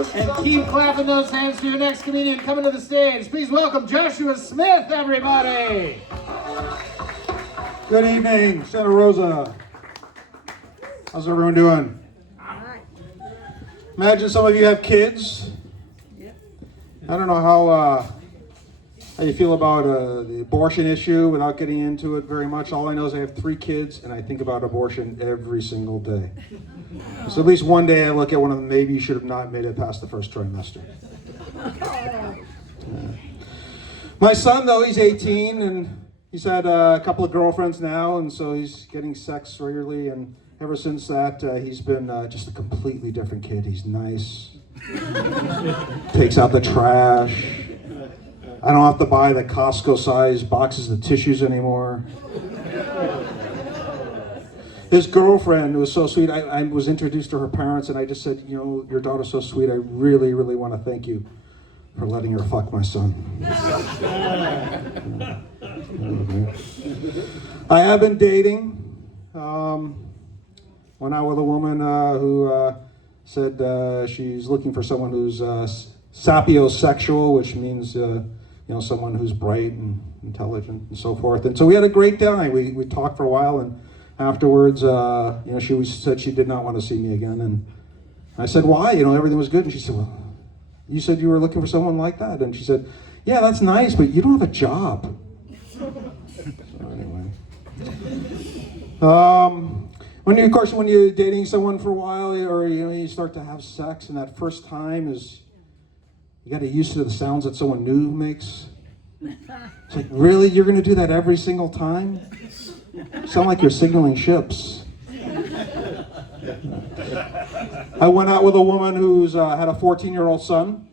And keep clapping those hands for your next comedian coming to the stage. Please welcome Joshua Smith, everybody. Good evening, Santa Rosa. How's everyone doing? Imagine some of you have kids. I don't know how you feel about the abortion issue without getting into it very much. All I know is I have 3 kids, and I think about abortion every single day. So at least one day I look at one of them, maybe you should have not made it past the first trimester. My son, though, he's 18, and he's had a couple of girlfriends now, and so he's getting sex regularly, and ever since that, he's been just a completely different kid. He's nice, takes out the trash. I don't have to buy the Costco-sized boxes of tissues anymore. His girlfriend was so sweet. I was introduced to her parents, and I just said, you know, your daughter's so sweet. I really, really want to thank you for letting her fuck my son. I have been dating. Went out with a woman who said she's looking for someone who's sapiosexual, which means someone who's bright and intelligent and so forth. And so we had a great time. We talked for a while, and afterwards, she said she did not want to see me again. And I said, why? Everything was good. And she said, well, you said you were looking for someone like that. And she said, yeah, that's nice, but you don't have a job. So anyway. When you're dating someone for a while, or you start to have sex, and that first time is, you got to get used to the sounds that someone new makes. It's like, really? You're going to do that every single time? You sound like you're signaling ships. I went out with a woman who's had a 14-year-old son,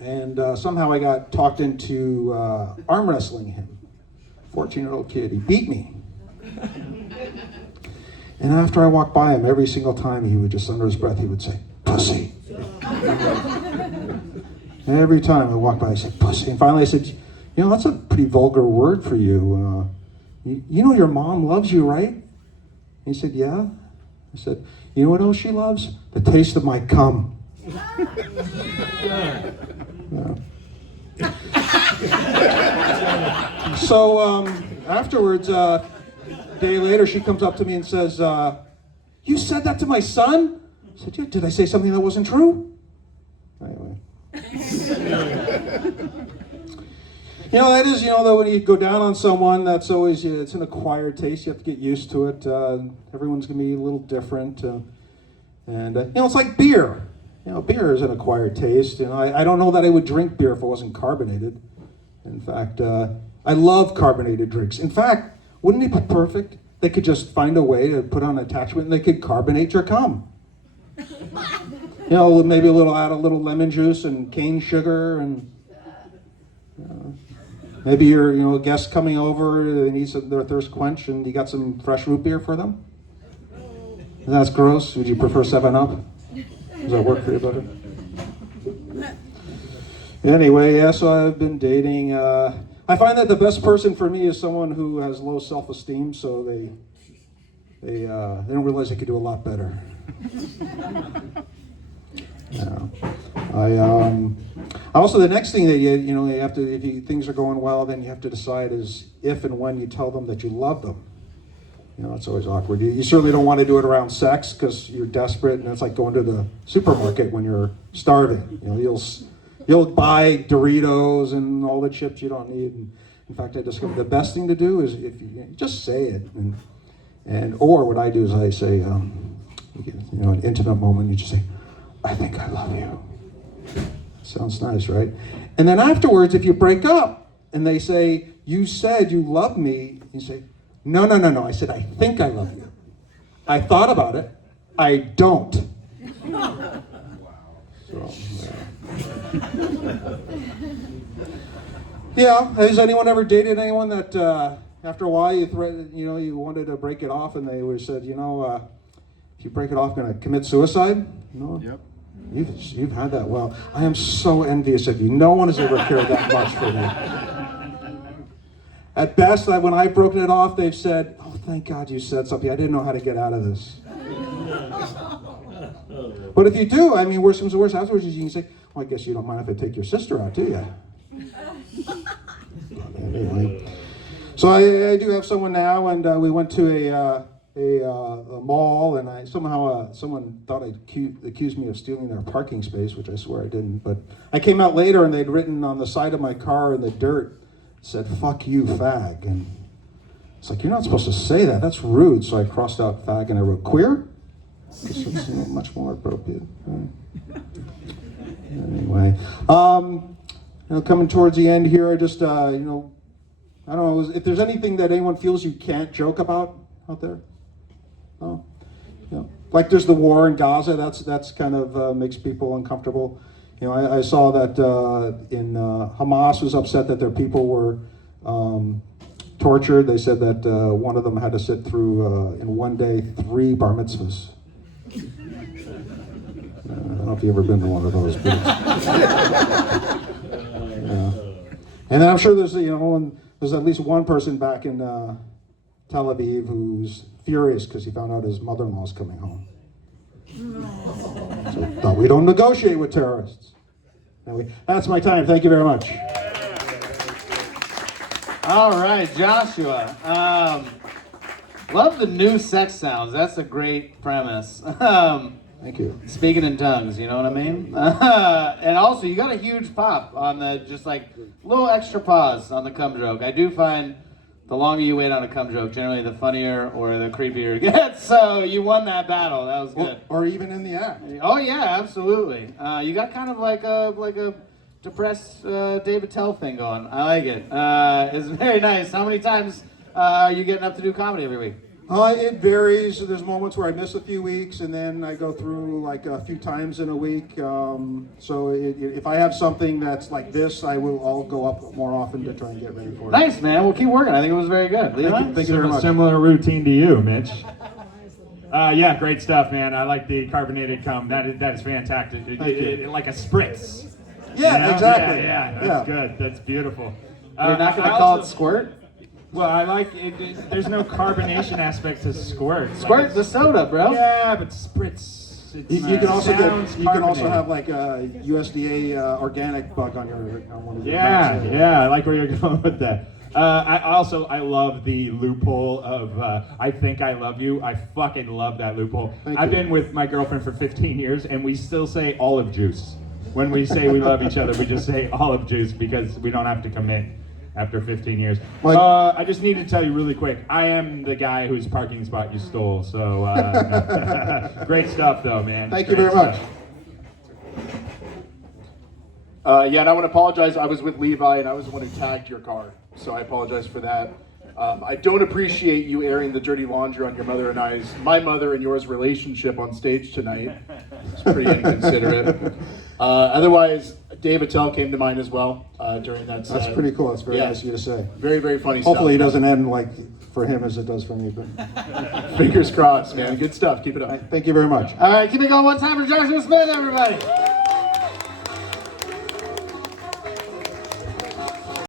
and somehow I got talked into arm wrestling him. 14-year-old kid. He beat me. And after I walked by him, every single time he would just, under his breath, he would say, pussy. Every time I walked by, he said, pussy. And finally I said, that's a pretty vulgar word for you. You know your mom loves you, right? And he said, yeah. I said, you know what else she loves? The taste of my cum. Yeah. So afterwards, a day later, she comes up to me and says, you said that to my son? I said, yeah, did I say something that wasn't true? Anyway. That is, that when you go down on someone, that's always, it's an acquired taste. You have to get used to it. Everyone's going to be a little different. And it's like beer. Beer is an acquired taste. I don't know that I would drink beer if it wasn't carbonated. In fact, I love carbonated drinks. In fact, wouldn't it be perfect? They could just find a way to put on an attachment and they could carbonate your cum. Maybe add a little lemon juice and cane sugar, and maybe your guest coming over, they need their thirst quench, and you got some fresh root beer for them. That's gross. Would you prefer 7-Up? Does that work for you better? Anyway, so I've been dating. I find that the best person for me is someone who has low self-esteem, so they don't realize they could do a lot better. Also, the next thing that you have to, if things are going well, then you have to decide is if and when you tell them that you love them. It's always awkward. You certainly don't want to do it around sex because you're desperate, and it's like going to the supermarket when you're starving. You'll buy Doritos and all the chips you don't need. And in fact, I discovered the best thing to do is if you just say it, or what I do is I say, an intimate moment. You just say, I think I love you. Sounds nice, right? And then afterwards, if you break up and they say, you said you love me, you say, no. I said, I think I love you. I thought about it. I don't. So, has anyone ever dated anyone that after a while you wanted to break it off, and they said, if you break it off, going to commit suicide? No. Yep. You've had that. Well, I am so envious of you. No one has ever cared that much for me. At best, when I've broken it off, they've said, oh, thank God you said something. I didn't know how to get out of this. But if you do, I mean, worse comes to worse, afterwards you can say, well, I guess you don't mind if I take your sister out, do you? Anyway. So I do have someone now, and we went to a mall, and someone thought accused me of stealing their parking space, which I swear I didn't. But I came out later, and they'd written on the side of my car in the dirt, said, "Fuck you, fag." And it's like, you're not supposed to say that. That's rude. So I crossed out fag and I wrote queer. It's much more appropriate. Anyway, coming towards the end here, I just, I don't know, if there's anything that anyone feels you can't joke about out there. No? Like there's the war in Gaza, that's kind of makes people uncomfortable. I saw that Hamas was upset that their people were tortured. They said that one of them had to sit through, in one day, 3 bar mitzvahs. I don't know if you've ever been to one of those. But yeah. And then I'm sure there's at least one person back in Tel Aviv who's furious because he found out his mother-in-law's coming home. So thought we don't negotiate with terrorists. Anyway, that's my time. Thank you very much. All right, Joshua. Love the new sex sounds. That's a great premise. Thank you. Speaking in tongues, you know what I mean? And also, you got a huge pop on the, just like, little extra pause on the cum joke. I do find the longer you wait on a cum joke, generally the funnier or the creepier it gets. So you won that battle. That was good. Or even in the act. Oh yeah, absolutely. You got kind of like a depressed David Tell thing going. I like it. It's very nice. How many times are you getting up to do comedy every week? It varies. There's moments where I miss a few weeks, and then I go through like a few times in a week. So if I have something that's like this, I'll go up more often to try and get ready for it. Nice, man. We'll keep working. I think it was very good. Thank you very much. Similar routine to you, Mitch. Yeah, great stuff, man. I like the carbonated cum. That is fantastic. Like a spritz. Yeah, exactly. Yeah, that's good. That's beautiful. You're not going to call it squirt? Well, I like it. There's no carbonation aspect to squirt. Squirt's the soda, bro. Yeah, but spritz. You can also have like a USDA organic bug on one of your bugs. Yeah, I like where you're going with that. I love the loophole of I think I love you. I fucking love that loophole. I've been with my girlfriend for 15 years and we still say olive juice. When we say we love each other, we just say olive juice because we don't have to commit after 15 years. I just need to tell you really quick, I am the guy whose parking spot you stole, so great stuff though, man. Thank you very much. Yeah, and I want to apologize. I was with Levi, and I was the one who tagged your car, so I apologize for that. I don't appreciate you airing the dirty laundry on my mother and yours relationship on stage tonight. It's pretty inconsiderate. Otherwise, Dave Attell came to mind as well during that set. That's pretty cool. That's very nice of you to say. Very, very funny stuff. Hopefully it doesn't end like for him as it does for me. But fingers crossed, man. Good stuff. Keep it up. Thank you very much. All right, keep it going one time for Joshua Smith, everybody.